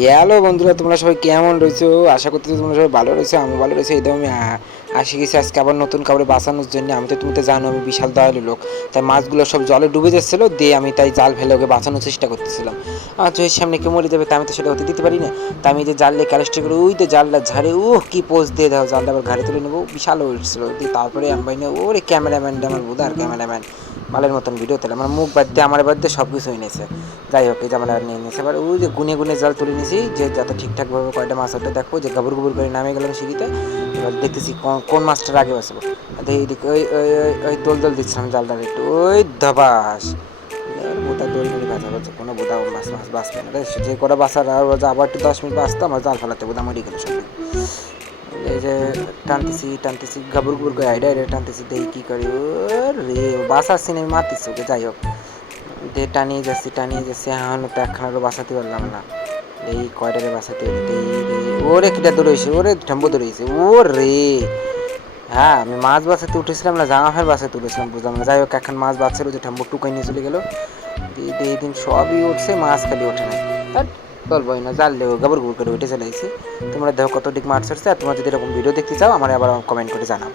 Hello বন্ধুরা, তোমরা সবাই কেমন রয়েছো? আশা করতেছি তোমরা সবাই ভালো রয়েছো, আমি ভালো রয়েছি। এই তো আমি আসি গেছি আজকে আবার নতুন কাপড়ে বাঁচানোর জন্য। আমি তো তুমি তো জানো আমি বিশাল দয়ালু লোক, তাই মাছগুলো সব জলে ডুবে যাচ্ছিলো, দিয়ে আমি তাই জাল ফেলে ওকে বাঁচানোর চেষ্টা করতেছিলাম। আমার চোখের সামনে কেউ মরে যাবে, তা আমি তো সেটা হতে দিতে পারি না। তা আমি যে জাল দিয়ে ক্যালেস্টে করে ওই তো জালটা ঝাড়ে কি পোজ দিয়ে দাও, জালটা আবার ঘাড়ে তুলে নেবো, বিশাল উঠছিল। দিয়ে তারপরে আমি ভাই না ওরে ক্যামেরাম্যানটা আমার বোধার ক্যামেরাম্যান মালের মতন ভিডিও তোলে, আমার মুখ বাদ দিয়ে আমার বাদ দিয়ে সব কিছু এনেছে। যাই হোক এই জামাটা নিয়ে নিয়েছে। এবার ওই যে গুনে গুনে জাল তুলে নিয়েছি, যে যাতে ঠিকঠাকভাবে কয়টা মাছ ওটা দেখো, যে গাবুর গুবুর করে নামে গেলাম সিঁড়িতে। এবার দেখতেছি কোন মাছটার আগে বাঁচবো। এইদিকে ওই ওই ওই ওই দোল দোল দিচ্ছিলাম জালটা একটু, ওই ধবাস বোতা দোল মেরে কাঁচা করছে, কোনো বোতা মাছ মাছ বাঁচবে না। যে কটা বাঁচার আর আবার একটু 10 মিনিট বাঁচতো, আমার জাল ফেলাতে বোতা মরি গেলো সব। এই যে টানতেছি টানতেছি গাবুর গুবুর করে আইডা আইডা টানতেছি, দেখি কী করি। ও রে বাঁচাচ্ছি না, আমি মারতেছি ওকে। যাই হোক দিয়ে টানিয়ে যাচ্ছি, এখন তো একখানারও বাঁচাতে পারলাম না। এই কয়টারে বাঁচাতে ওরে কিটা দৌড়েছে, ওরে ঠেম্পো দৌড়েছে ও রে। হ্যাঁ আমি মাছ বাঁচাতে উঠেছিলাম না জামা ফের বাঁচাতে উঠেছিলাম বুঝলাম না। যাই হোক এখন মাছ বাঁচছিল, যে ঠেম্পো টুকাই নিয়ে চলে গেলো। এই দিন সবই উঠছে, মাছ খালি ওঠে নাই। বলবোই না, জানলেও গাবর গুবর করে উঠে চলে আসছি। তোমরা দেখো কত দিক মাছ ছাড়ছে। আর তোমরা যদি এরকম ভিডিও দেখতে চাও আমার আবার কমেন্ট করে জানাও।